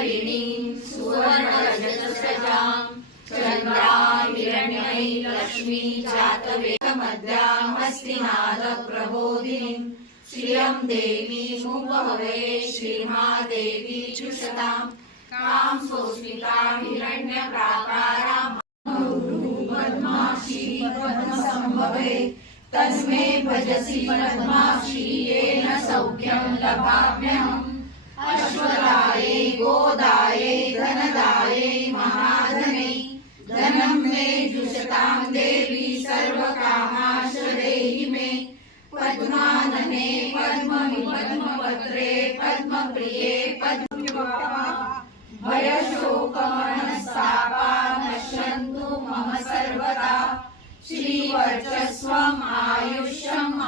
कुमारिणी सुवर्णरजतस्रजाम् चन्द्रा हिरण्यै श्रियं देवीमुपहवे श्रीमादेवी जुषताम् कां सोऽस्मितां हिरण्यप्राकाराम् पद्माक्षी पद्मसम्भवे तस्मै भजसि पद्माक्षी येन सौख्यं लभाम्यहम्। अश्वदाये पद्मपत्रे पद्मप्रिये पद्म भयशोकमनस्तापा नश्यन्तु मम सर्वदा। श्रीवर्चस्वम् आयुष्यम्